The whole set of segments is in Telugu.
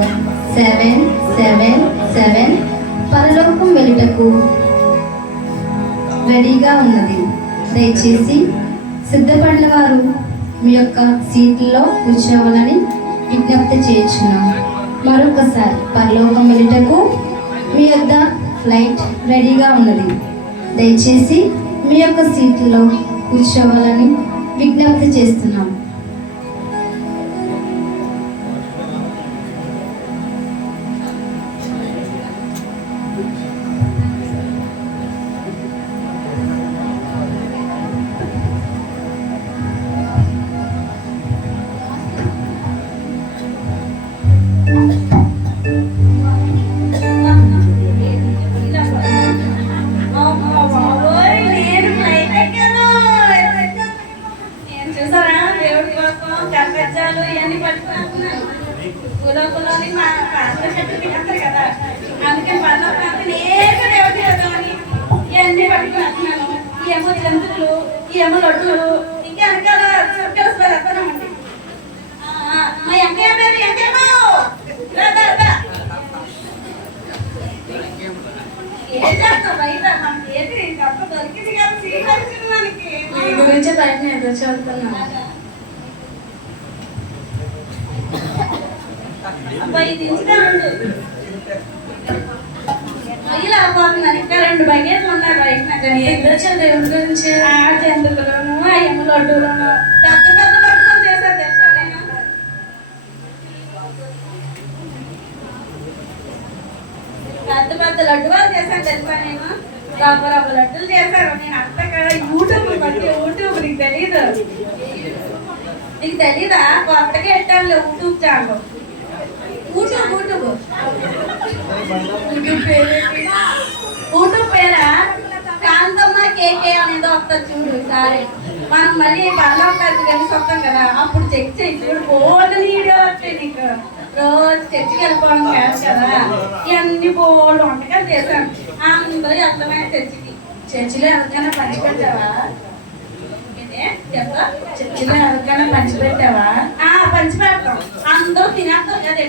నంబర్ 777 పరలోకం వెళ్ళుటకు రెడీగా ఉన్నది. దయచేసి సిద్ధపడిన వారు మీ యొక్క సీట్లలో కూర్చోవాలని విజ్ఞప్తి చేయించున్నాం. మరొకసారి పరలోకం వెళ్ళుటకు మీ యొక్క ఫ్లైట్ రెడీగా ఉన్నది. దయచేసి మీ యొక్క సీట్లలో కూర్చోవాలని విజ్ఞప్తి చేస్తున్నాం. ఏమో జంతువులు, ఏమో లడ్డూలు, ఇంకా వెనకాల వస్తానండి. మా ఎంకేమో ఏం చేస్తాం బయట మనకి ఏంటి తప్ప దొరికింది కదా స్వీకరించిన మనకి గురించి బయట ఎదురు చదువుతున్నా. అబ్బాయి దించుతామండు ఇలా పోతున్నాను. ఇంకా 2 బకెట్లు ఉన్నాయి బయట. దేవుడి గురించి జంతువులను అయ్యమ్మ లడ్డూలను పెద్ద పెద్ద పట్టుకొని చేశారు తెలుసా. నేను పెద్ద పెద్ద లడ్డూలు చేశాను తెలుసా. నేను రవ్వ లడ్డూలు చేశాను. నేను అంతా కదా యూట్యూబ్ బట్టి యూట్యూబ్ నీకు తెలీదా కొత్తగా పెట్టాను యూట్యూబ్ ఛానల్. యూట్యూబ్ పేరా కాంతమ్మ కేకే అనేది వస్తుంది చూడు. సరే మనం మళ్ళీ పర్లం పెద్ద కలిసి వస్తాం కదా, అప్పుడు చెక్ చేయి చూడు. బోల్డ్ వీడియో వస్తాయి నీకు. రోజు చర్చికి వెళ్ళిపోవడం కాదు కదా, ఇవన్నీ బోల్డ్ వంటకాలు చేశాను. అందరూ వెళ్తామే చర్చికి. చర్చిలో ఎవరికైనా పంచిపెట్టావా? చర్చిలో ఎవరికైనా పంచిపెట్టావా? పంచిపెడతాం. అందరూ తినేస్తాం కదా,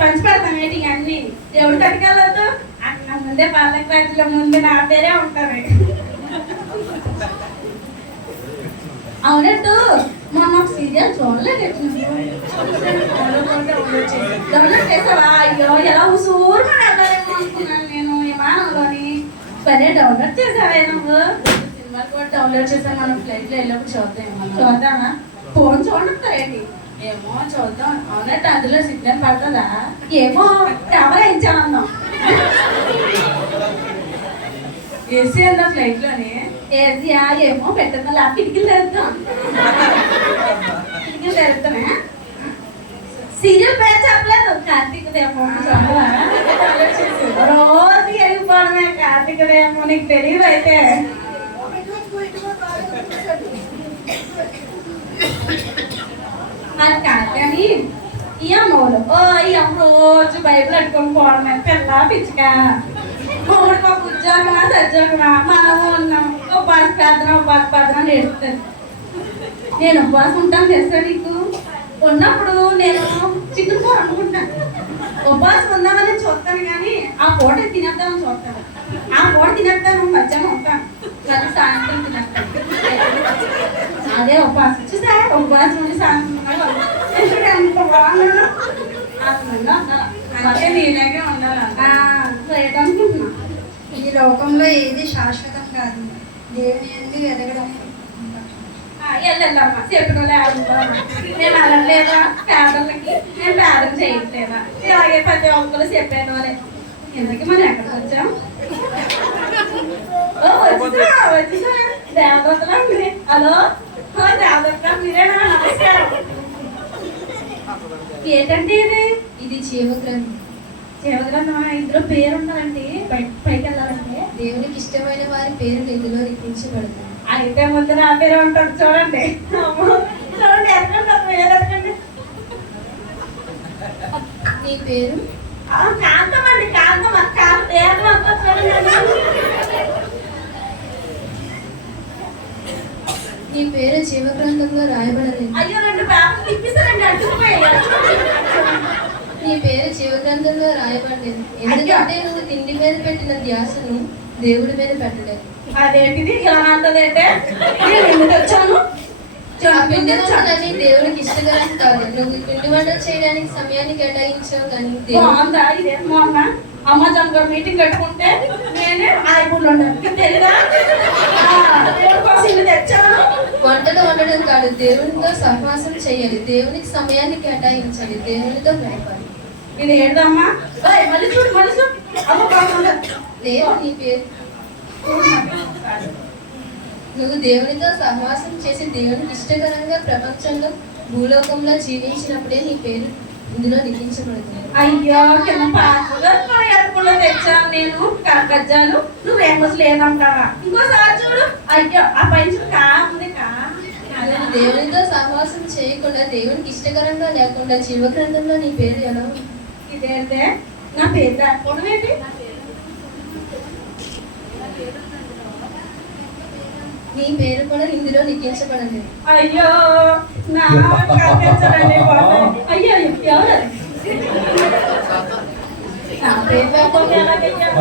పంచిపెడతాం. ఏంటి అన్ని దేవుడి కట్టుకెళ్ళొద్దు అన్న ముందే పాలక పార్టీల ముందు నా పేరే ఉంటారు. అవునట్టు మొన్న ఒక సీరియల్ చూడలేదు. డౌన్లోడ్ చేసావా? అయ్యో ఎలా ఉసూరు మన వెళ్ళాలేమో అనుకున్నాను నేను విమానంలోని. సరే డౌన్లోడ్ చేసావా నువ్వు? సినిమా కూడా డౌన్లోడ్ చేసాను. మనం ఫ్లైట్లో వెళ్ళినప్పుడు చూద్దామా? ఫోన్ చూడతారేంటి? ఏమో చూద్దాం. అవునట్టు అందులో సిగ్నల్ పడుతుందా? ఏమో కెమెరా ఇచ్చామన్నాం. ఏసీ ఉందా ఫ్లైట్లోని? ఏసీయా ఏమో పెట్టదా? కిటికీలు తెరుద్దాం. కిటికీలు తెరుద్దామే. సీరియల్ పేరు చెప్పలేదు. కార్తీక దేమో రోజు వెళ్ళిపోవడమే. కార్తీక దేమో నీకు తెలియదు అయితే. అది కాదు కానీ ఈ అమ్మోలు ఈ అమ్మ రోజు బైబిల్ అట్టుకొని పోవడమే. పిల్ల పిచ్చుక మూడు ఒక ఉద్యోగమా సద్యోగమా మనము ఉన్నాం. ఉపాస ప్రార్థన నేర్పుతుంది. నేను ఉపవాసం ఉంటాను తెలుసా నీకు? ఉన్నప్పుడు నేను చికెన్ కూర అనుకుంటాను. ఉపవాసం ఉందామని చూస్తాను కానీ ఆ పూట తినేద్దామని చూస్తాను. ఆ పూట తినేద్దాను మధ్యాహ్నం ఉంటాను, మళ్ళీ సాయంత్రం తినేస్తాను. అదే ఉపవాసం. చూసా ఉపవాసం ఉండి సాయంత్రం ఎంత బాగున్నా అంటే నీలాగే ఉండాలి అనుకుంటున్నా. ఈ లోకంలో ఏది శాశ్వతం కాదు. దేవుని ఎందుకు ఎదగడమే. వెళ్ళమ్మా చెప్పిన నేను అనలేదా పేదలకి? నేను పేదలు చేయట్లేదా? ఇలాగే ప్రతి ఒక్కరు చెప్పాను వాళ్ళే. ఎందుకు మనం ఎక్కడికి వచ్చాం? వచ్చేసా దేవదత్తలా మీరే. హలో దేవదత్త మీరేనా? నమస్కారం. ఏంటంటే ఇది జీవగ్రంథం. జీవగ్రంథం ఇందులో పేరు ఉండాలండి. పైకి వెళ్ళాలంటే దేవునికి ఇష్టమైన వారి పేరు ఇందులో లిఖించబడతాయి. అయితే ముందు నా పేరు ఉంటాడు చూడండి. చూడండి ఎరకండి పేరు ఎరకండి. నీ పేరు కాంతం అండి. కాంతం పేరు అంతా చూడండి. నీ పేరు జీవగ్రంథంలో రాయబడలేదు. అయ్యో 2 పేపర్లు తిప్పిస్తారండి. అడ్డుకుపోయాయి. నీ పేరు జీవ గ్రంథంలో రాయబడలేదు, ఎందుకంటే నువ్వు తిండి మీద పెట్టిన ధ్యాసను దేవుడి మీద పెట్టలేదు. అదేంటిది ఇలా అంటదంటే నేను ఎందుకు వచ్చాను? ఆ పిండి వంటలని దేవుడికి ఇష్టకరం కాదు. నువ్వు పిండి వంటలు చేయడానికి సమయాన్ని కేటాయించావు, కానీ బాగుందా ఇదే మొన్న అమ్మ జంగర్ మీటింగ్ కట్టుకుంటే నేనే ఆయపూర్లో ఉంటాను తెలుదా? దేవుడి కోసం ఇల్లు తెచ్చాను. వంటలు వండడం కాదు, దేవునితో సహవాసం చేయాలి, దేవునికి సమయాన్ని కేటాయించాలి, దేవునితో గడపాలి. ఇది ఏంటమ్మా? మళ్ళీ చూడు అమ్మ బాగుందా? దేవుడు నీ పేరు నువ్వు దేవునితో సహవాసం చేసి దేవునికి ఇష్టకరంగా ప్రపంచంలో భూలోకంలో జీవించినప్పుడే నీ పేరు ఇందులో లిఖించబడుతుంది. అయ్యో కింద పాత్రలో తెచ్చాను నేను కరగజ్జాలు, నువ్వేం లేదంటావా? ఇంకోసారి చూడు. అయ్యో ఆ పైన ఉంది నువ్వు దేవునితో సహవాసం చేయకుండా దేవునికి ఇష్టకరంగా లేకుండా జీవ గ్రంథంలో నీ పేరు ఎలా ఉంది? ఇదేంటే నా పేరు రాకపోవడం ఏంటి? నీ పేరు కూడా ఇందులో లిఖించబడలేదు. అయ్యో నా కనిపించడండి బాబు. అయ్యో ఎవరు నా పేరు రాకపోతే ఎలా తెచ్చారు?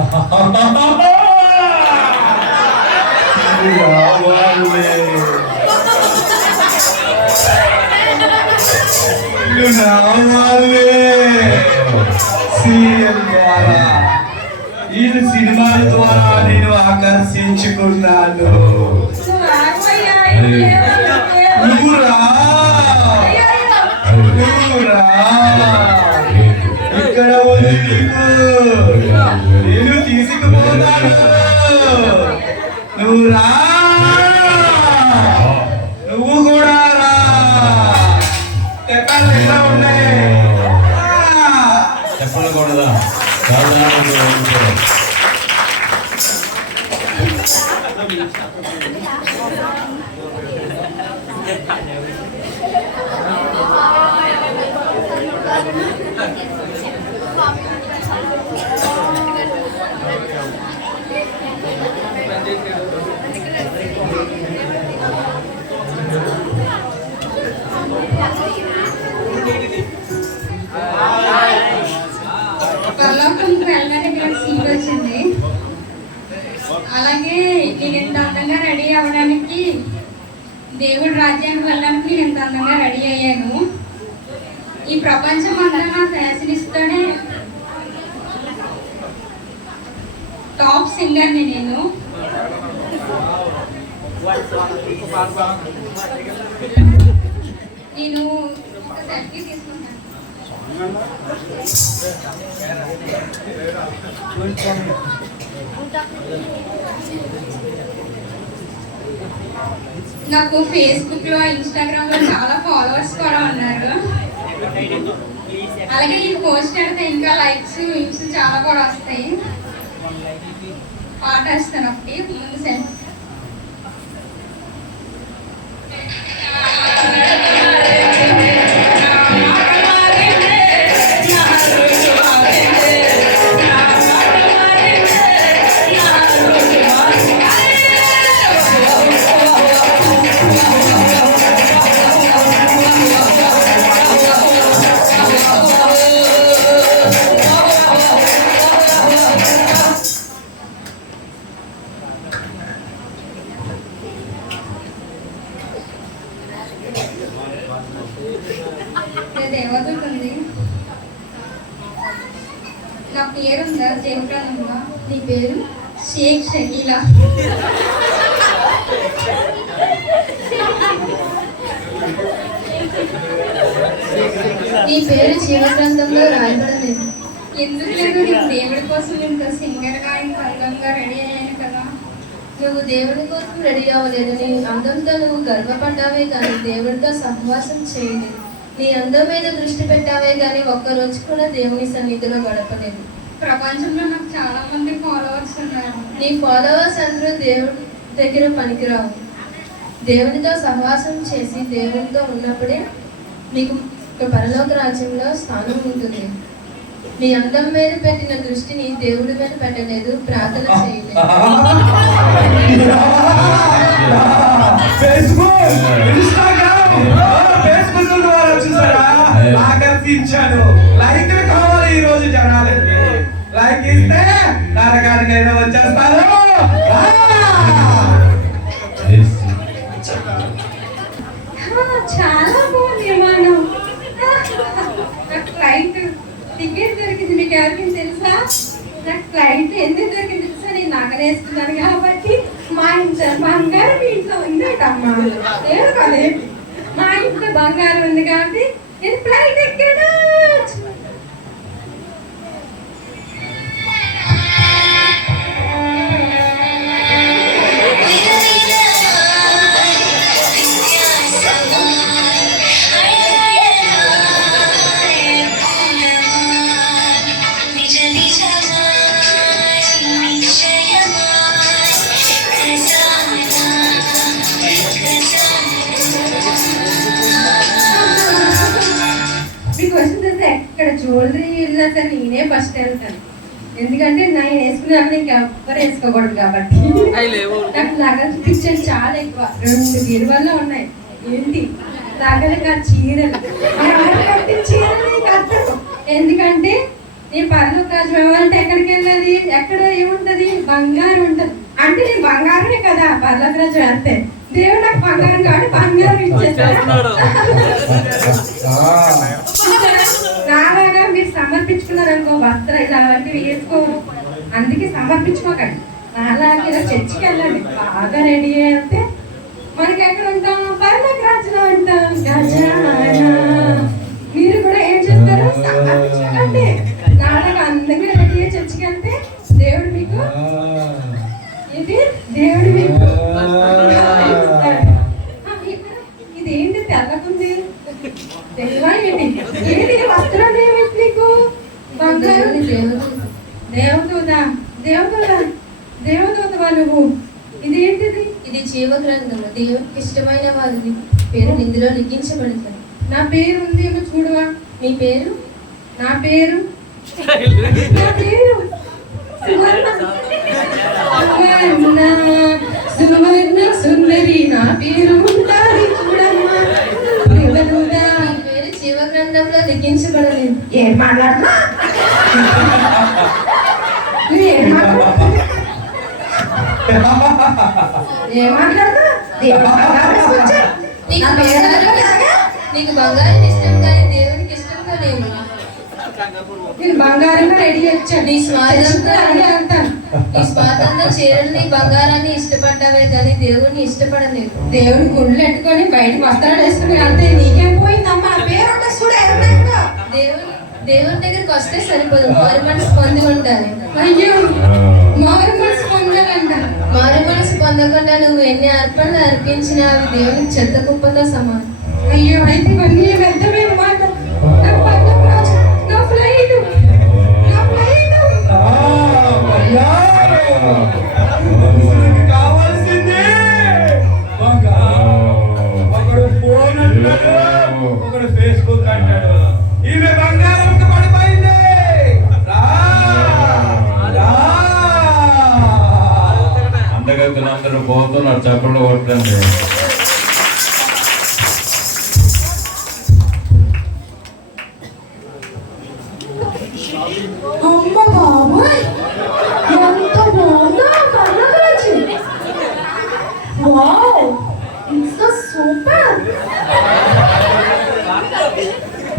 ఈ సినిమాల ద్వారా నేను ఆకర్షించుకున్నాను. ఇక్కడ నేను తీసుకుపోతాను. నువ్వు రా, నువ్వు కూడా రా. చెప్పాలి ఎలా ఉన్నాయి చెప్పకూడదా? పరలోకంకి వెళ్ళడానికి నాకు సీట్ వచ్చింది. అలాగే నేను ఇంత అందంగా రెడీ అవ్వడానికి, దేవుడి రాజ్యానికి వెళ్ళడానికి నేను ఇంత అందంగా రెడీ అయ్యాను. ఈ ప్రపంచం అంతా నా ఫ్యాషన్ ఇస్తూనే టాప్ సింగర్ని నేను. నేను ఒక సెల్ఫీ తీసుకుంటాను. నాకు ఫేస్బుక్ లో, ఇన్స్టాగ్రామ్ లో చాలా ఫాలోవర్స్ కూడా ఉన్నారు. అలాగే ఈ పోస్ట్ పెడితే ఇంకా లైక్స్, వ్యూస్ చాలా కూడా వస్తాయి. పాట వేస్తాను ఒకటి ముందు సెండ్. దేవదూత ఉంది. నా పేరు ఉందా దేవుడా? నీ పేరు షేక్ షకీలా. నీ పేరు జీవ గ్రంథంలో రాయబడలేదు. ఎందుకు లేదు? నేను దేవుడి కోసం ఇంత సింగర్గా, ఇంత అందంగా రెడీ అయ్యాను కదా. నువ్వు దేవుడి కోసం రెడీ అవ్వలేదు. నీ అందంతో నువ్వు గర్వపడ్డావే కానీ దేవుడితో సహవాసం చేయలేదు. నీ అందం మీద దృష్టి పెట్టావే కానీ ఒక్కరోజు కూడా దేవుని సన్నిధిలో గడపలేదు. ప్రపంచంలో నాకు చాలా మంది ఫాలోవర్స్ ఉన్నారు. నీ ఫాలోవర్స్ అందరూ దేవుడి దగ్గర పనికిరావు. దేవునితో సహవాసం చేసి దేవునితో ఉన్నప్పుడే నీకు పరలోక రాజ్యంలో స్థానం ఉంటుంది. నీ అందం మీద పెట్టిన దృష్టిని దేవుడి మీద పెట్టలేదు, ప్రార్థన చేయలేదు. ఆకర్షించాను. లైక్ నరకానికైనా వచ్చేస్తాను. రా. చాలా బాగుంది విమానం. నాకు ఫ్లైట్ టికెట్ దొరికింది. మీకు ఎవరికి తెలుసా? నాకు ఫ్లైట్ ఎందుకు దొరికింది తెలుసా? నేను నగలేసుకున్నాను కాబట్టి. మా ఇంట్లో బంగారం మీ ఇంట్లో ఉందటమ్మా. లేదు కదే, మా ఇంట్లో బంగారం ఉంది కాబట్టి నేను ఫ్లైట్ ఎక్కాను. మీకు వచ్చిన తర్వాత ఎక్కడ జ్యువెలరీ వెళ్ళినా సరే నేనే ఫస్ట్ వెళ్తాను. ఎందుకంటే నేను వేసుకున్నప్పుడు ఇంకెవ్వరు వేసుకోకూడదు కాబట్టి. నాకు నగలు పిక్చర్ చాలా ఎక్కువ. 2 గిరువల్లో ఉన్నాయి. ఏంటి నగలుగా చీరలు కట్టి చీరలు కట్టరు. ఎందుకంటే నేను పర్లోక రాజ్యం అవ్వాలంటే ఎక్కడికి వెళ్ళాలి? ఎక్కడ ఏముంటది? బంగారం ఉంటది. అంటే నేను బంగారమే కదా పర్లోక రాజ్యం వెళ్తే. దేవుడు నాకు బంగారం కాబట్టి బంగారం ఇచ్చేస్తాడు. నాలాగా మీరు సమర్పించుకున్నారు అనుకో వస్త్రం ఇలాంటివి వేసుకోరు. అందుకే సమర్పించుకోకండి. నాలాగా ఇలా చర్చికి వెళ్ళండి. బాగా రెడీ అయితే మనకి ఎక్కడ ఉంటాం? పర్లోక రాజ్యంలో ఉంటాం. మీరు కూడా ఏం చేస్తారు? సమర్పించుకోండి. నాలాగా అందంగా రెడీ అయ్యి చర్చికి వెళ్తే దేవుడు మీకు దేవుడు మీకు ఇదేంటి తెల్లకుంది? ఏంటి వస్త్రాలు ఏమిటి నీకు? బంగారు దేవదూత దేవదూత దేవదూతవా నువ్వు? ఇదేంటిది? ఇది జీవ గ్రంథము. దేవునికి ఇష్టమైన వారి పేరు ఇందులో లిఖించబడతారు. నా పేరు ఉంది ఏమో చూడవా? మీ పేరు? నా పేరు నా పేరు సువర్ణ సుందరి. నా పేరు ఉంటుంది చూడమ్మా. దేవదూత మీ పేరు జీవ గ్రంథంలో లిఖించబడలేదు. ఏం మాట్లాడుతున్నా? ఏం మాట్లాడుతున్నా? నీకు బంగారం ఇష్టం కానీ దేవునికి ఇష్టంగా లేదు. నేను బంగారంగా రెడీ వచ్చాను. నీ స్వాతంత్ర చీరల్ని బంగారాన్ని ఇష్టపడ్డావే కానీ దేవుడిని ఇష్టపడలేదు. దేవుని గుండెలు ఎట్టుకొని బయటకు వస్త్రాలు వేసుకుని అంతే. నీకేం పోయిందమ్మా? పేరు దేవుని దగ్గరికి వస్తే సరిపోదు, మారు మనసు పొంది ఉండాలి. అయ్యో, మారు మనసు పొందాలంట. మారు మనసు పొందకుండా నువ్వు ఎన్ని అర్పణలు అర్పించినా అవి దేవునికి చెత్త కుప్పతో సమానం. అయ్యో, అయితే ఇవన్నీ వ్యర్థమైన మాట. నా పర్లోక రాజ్యం, నా ఫ్లైట్, నా ఫ్లైట్. కావాల్సింది ఒకడు ఫోన్ అంటాడు, ఒకడు ఫేస్బుక్ అంటాడు. ఈమె బంగారం పడిపోయింది. అందగతులందరూ పోతున్నారు, చప్పట్లు కొట్టండి. అమ్మ బాబోయ్, ఎంత బాగుందో పర్లోక రాజ్యం. Wow, it's super.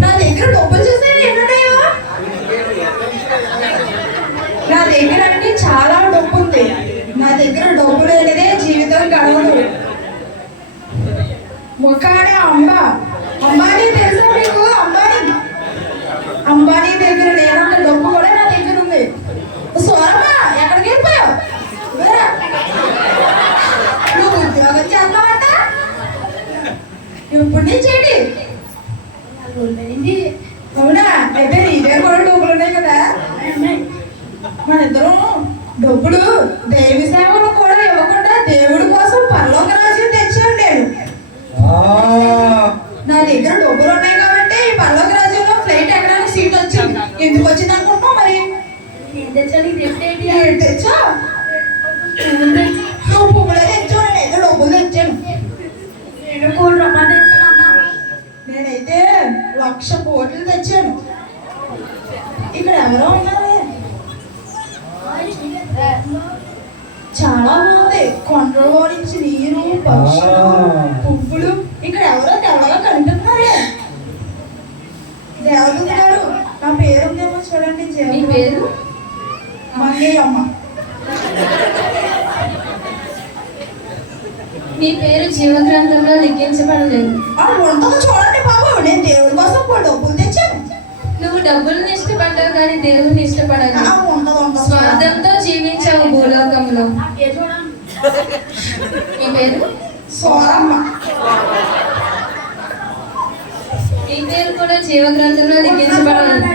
నా దగ్గర డబ్బులు చూస్తే ఎన్నున్నాయో? నా దగ్గర అంటే చాలా డబ్బు ఉంది. నా దగ్గర డబ్బు లేనిదే జీవితం గడవదు. ఒకడే అంబానీ తెలుసా మీకు? అంబానీ దగ్గర లేనంత డబ్బు కూడా నా దగ్గర ఉంది. సోరమ్మా, ఎక్కడికి వెళ్ళిపోయావు? నువ్వు ఉద్యోగం చేస్తావంట? ఎప్పటి నుంచి ఏంటి? అవునా? అయితే నీ దగ్గర కూడా డబ్బులు ఉన్నాయి కదా. మన ఇద్దరం డబ్బులు దేవి సేవలు కూడా ఇవ్వకుండా దేవుడి కోసం పరలోక రాజ్యం తెచ్చాను నేను. నా దగ్గర డబ్బులు ఉన్నాయి కాబట్టి ఈ పరలోక రాజ్యంలో ఫ్లైట్ ఎక్కడానికి సీట్ వచ్చింది. ఎందుకు వచ్చింది అనుకుంటున్నావు? మరి తెచ్చా నువ్వు పువ్వులే తెచ్చావు, నేనైతే డబ్బులు తెచ్చాను. నేను 1 కోటి రూపాయలు తెచ్చాను. నేనైతే 1,00,000 కోట్లు తెచ్చాను. ఇక్కడ ఎవరో ఉన్నారు. కొండలో నుంచి నీరు, పక్షులు, పువ్వులు, ఇక్కడ ఎవరో తెల్లగా కనిపిస్తున్నారే. దేవదూత గారు, నా పేరు ఉందేమో చూడండి. మీ పేరు? మంగయ్యమ్మ. మీ పేరు జీవగ్రంథంలో లిఖించబడలేదు. ఉంటుందో చూడండి బాబు, నేను దేవుడి కోసం డబ్బులు తెచ్చాను. నువ్వు డబ్బులను ఇష్టపడ్డావు కానీ దేవుని ఇష్టపడవు. స్వార్థంతో జీవించావు భూలోకంలో. మీ పేరు? సోరమ్మ. మీ పేరు కూడా జీవగ్రంథంలో లిఖించబడలేదు.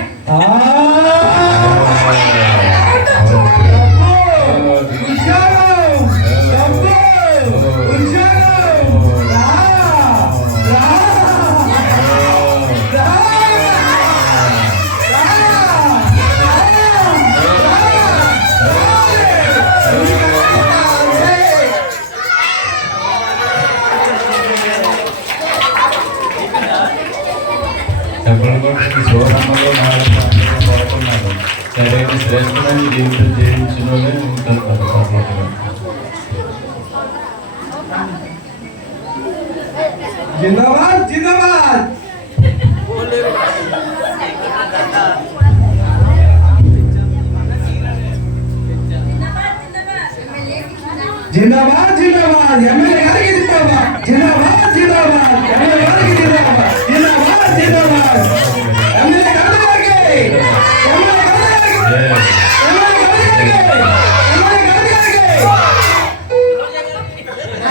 చెప్పలు కొట్టి సోరమ్మలో కోరుకున్నాడు. సరైన శ్రేష్టమైన జీవితం జీవించిన వాళ్ళే ఉంటారు. జిందాబాద్ జిందాబాద్. జిందాబాద్ జిందాబాద్. ఎమ్మెల్యే గారికి జిందాబాద్. జిందాబాద్ జిందాబాద్. ఎమ్మెల్యే గారికి జిందాబాద్. జిందాబాద్ జిందాబాద్. ఎమ్మెల్యే గారికి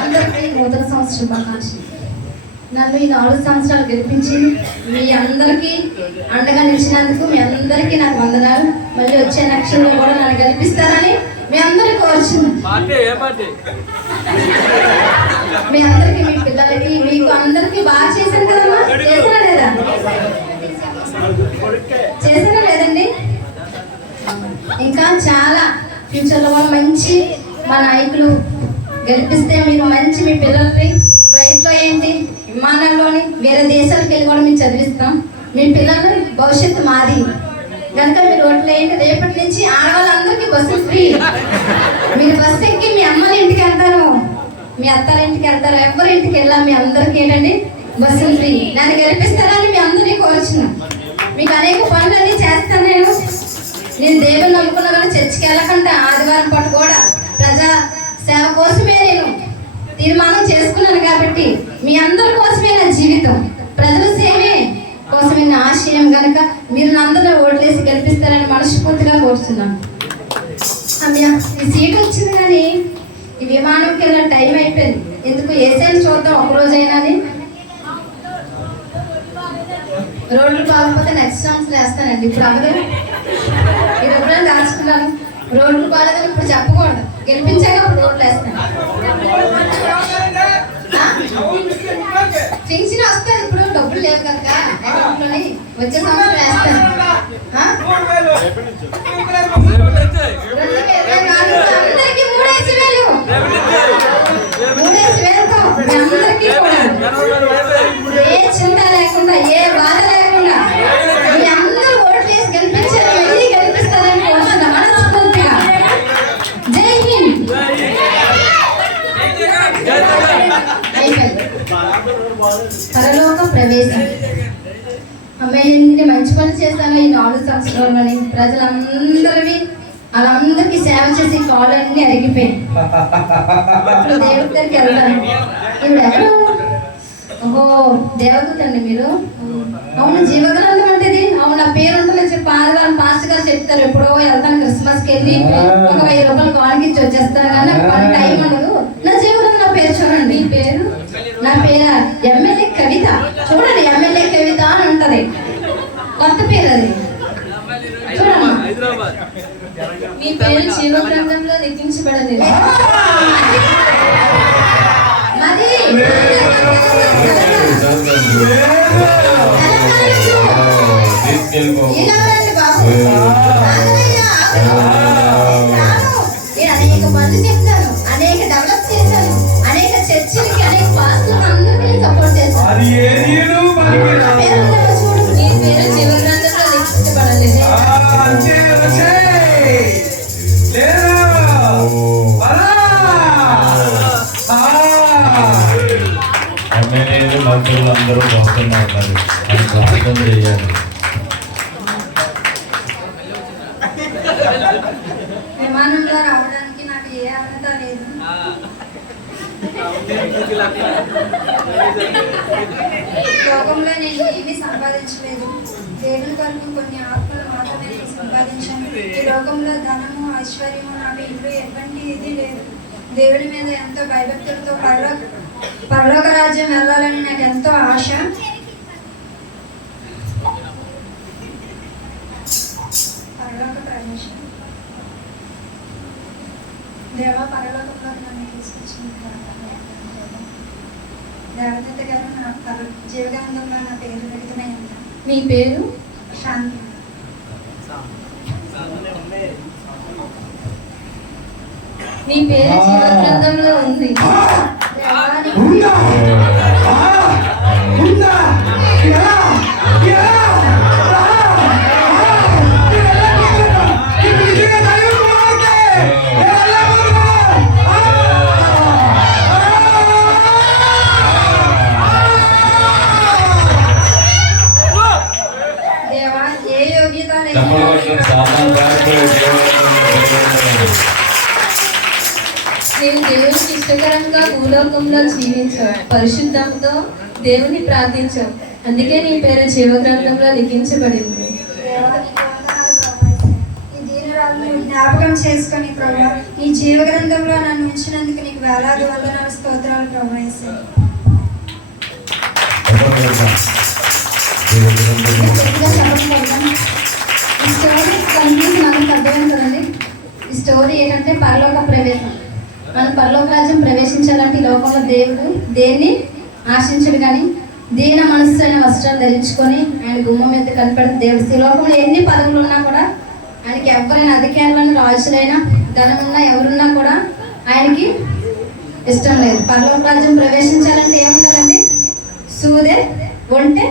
అందరికీ నూతన సంవత్సర శుభాకాంక్షలు. నన్ను ఈ 4 సంవత్సరాలు గెలిపించి మీ అందరికీ అండగా నిలిచినందుకు మీ అందరికీ నాకు వందనాలు. మళ్ళీ వచ్చే నక్షత్రంలో కూడా నన్ను గెలిపిస్తారని మీ అందరికీ కోరుచున్నాను. మీ అందరికీ, మీ పిల్లలకి, మీకు అందరికీ బాగా చేశాను కదమ్మా. చేసినా లేదా? చేసినా లేదండి? ఇంకా చాలా ఫ్యూచర్లో కూడా మంచి మా నాయకులు గెలిపిస్తే మీరు మంచి మీ పిల్లల్ని రైతులో ఏంటి విమానంలోని వేరే దేశాలకు వెళ్ళి కూడా మేము చదివిస్తాం. మీ పిల్లలు భవిష్యత్తు మాది కనుక మీరు ఓట్లు వేయండి. రేపటి నుంచి ఆడవాళ్ళందరికీ బస్సు ఫ్రీ. మీరు బస్సు ఎక్కి మీ అమ్మల ఇంటికి వెళ్తారు, మీ అత్తల ఇంటికి వెళ్తారు, ఎవరి ఇంటికి వెళ్ళా మీ అందరికీ ఏంటండి బస్సు ఫ్రీ. నన్ను గెలిపిస్తారని మీ అందరినీ కోరుచున్నాను. మీకు అనేక పనులన్నీ చేస్తాను. నేను దేవుని నమ్ముకున్నా కానీ చర్చికి వెళ్ళకుండా ఆదివారం పాటు కూడా ప్రజా సేవ కోసమే నేను తీర్మానం చేసుకున్నాను. కాబట్టి మీ అందరి కోసమే నా జీవితం, ప్రజల సేవే కోసమే నా ఆశయం. కనుక మీరు అందరూ ఓట్లేసి గెలిపిస్తారని మనస్ఫూర్తిగా కోరుతున్నాను. ఈ సీట్ వచ్చింది కానీ ఈ విమానంకి వెళ్ళిన టైం అయిపోయింది. ఎందుకు ఏసైనా చూద్దాం ఒకరోజైనా. రోడ్లు బాగపోతే నెక్స్ట్ సంవత్సరం వేస్తానండి. ఇప్పుడు అవ్వదు. ఇది ఎప్పుడైనా దాచుకున్నాను. రోడ్లు బాగాలేదని ఇప్పుడు చెప్పకూడదు. గెలిపించాక అప్పుడు రోడ్లు వేస్తాను. పింఛన్ వస్తుంది. ఇప్పుడు డబ్బులు లేవు కనుక అకౌంట్లోని వచ్చే సంవత్సరం వేస్తాను. 3,000 అందరికీ కూడా ఏ చింత లేకుండా, ఏ బాధ లేకుండా మీ అందరూ ఓట్లు వేసి గెలిపించారు. మళ్ళీ గెలిపిస్తారని కోరుతున్నా మనస్ఫూర్తిగా. జై హింద్. పరలోక ప్రవేశం. అమ్మాయి ఎన్ని మంచి పనులు చేస్తానో ఈ 4 సంవత్సరాలని ప్రజలందరివి వాళ్ళందరికీ సేవ చేసి కాళ్ళన్నీ అరిగిపోయాయి. దేవుడి దగ్గరికి వెళ్తాను. ఇప్పుడు ఎవరు? ఓహో, దేవదూత అండి మీరు. అవును, జీవగ్రంథం అంటేది. అవును, నా పేరు ఉంటుందని చెప్పి ఆదివారం పాస్టర్ గారు చెప్తారు. ఎప్పుడో వెళ్తాను క్రిస్మస్కి వెళ్ళి ఒక 1000 రూపాయలు కాళ్ళకి ఇచ్చి వచ్చేస్తాను. కానీ టైం ఉండదు. నా జీవగ్రంథం నా పేరు చూడండి. మీ పేరు? నా పేరు ఎమ్మెల్యే కవిత. చూడండి, ఎమ్మెల్యే కవిత అని ఉంటది. కొత్త పేరు అది. చూడండి, మీ పేరు జీవగ్రంథంలో లిఖించబడలేదు. మరి నేను అనేక పనులు చెప్తాను, అనేక డెవలప్ చేశాను, అనేక చర్చిలకి, అనేక పాస్టర్లకు అందరికీ సపోర్ట్ చేశాను. చూడు, నీ పేరు జీవగ్రంథంలో లిఖించబడలేదు. సేవకులు అందరూ వస్తున్నారు మరి అది ప్రార్థన చేయాలి. విమానంలో రావడానికి నాకు ఏ అర్హత లేదు. లోకంలో నేను ఏమీ సంపాదించలేదు. దేవుని కొరకు కొన్ని ఆత్మలు మాత్రమే నేను సంపాదించాను. ఈ లోకంలో ధనము ఐశ్వర్యము నాకు ఇల్లు ఎటువంటి ఇది లేదు. దేవుడి మీద ఎంతో భయభక్తులతో పరలోక రాజ్యం వెళ్ళాలని నాకు ఎంతో ఆశ. పరలోక ప్రవేశం దేవా పరలోకంలో నన్ను తీసుకొచ్చిన దేవదత్త గారు నా జీవగ్రంథంలో నా పేరు లిఖితమైంది. మీ పేరు? శాంతి. మీ పేరు జీవగ్రంథంలో ఉంది. దేవానికి ఉందా? ఉందా? ఎలా? ఎలా? ఇప్పుడు నిజంగా దైవ కుమారుడే. ఎలా దేవా ఏ యోగ్యత లేదు. చెప్పవలసిన సాధారణ పారిపోయే దేవుడు. నేను దేవునికి ఇష్టకరంగా భూలోకంలో జీవించావు. పరిశుద్ధంతో దేవుని ప్రార్థించావు. అందుకే నీ పేరు జీవగ్రంథంలో లిఖించబడింది. దేవా నీకు వందనాలు ప్రభు. ఈ దీనురాలను జ్ఞాపకం చేసుకొని ప్రభు నీ జీవగ్రంథంలో నన్ను ఉంచినందుకు నీకు వేలాది వందనాలు స్తోత్రాలు ప్రభు. ఈ స్టోరీ కన్ఫ్యూజన్ మనకు అర్థమైంది కదండి. ఈ స్టోరీ ఏంటంటే పరలోక ప్రవేశం. మనం పరలోక రాజ్యం ప్రవేశించాలంటే ఈ లోకంలో దేవుడు దేన్ని ఆశించడు కానీ దీన మనస్సు అయిన వస్త్రాలు ధరించుకొని ఆయన గుమ్మం మీద కనపడిన దేవుడు. ఈ లోకంలో ఎన్ని పదవులు ఉన్నా కూడా ఆయనకి ఎవరైనా అధికారులను రాజులైనా ధనమున్నా ఎవరున్నా కూడా ఆయనకి ఇష్టం లేదు. పరలోక రాజ్యం ప్రవేశించాలంటే ఏముండాలండి? సూదే ఒంటె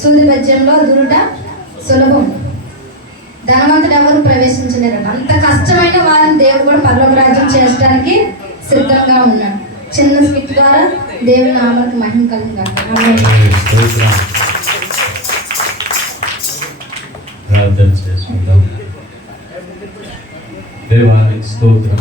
సూది పద్యంలో దురుట సులభం. ధనవంతుడు ఎవరు ప్రవేశించలేరు. అంత కష్టమైన వారిని దేవుడు కూడా పరలోక రాజ్యం చేయడానికి సిద్ధంగా ఉన్నాడు. చిన్న స్కిట్ ద్వారా దేవుని నామానికి మహిమ కలుగుగాక. ప్రార్థన చేసుకుందాం. దేవానికి స్తోత్రం.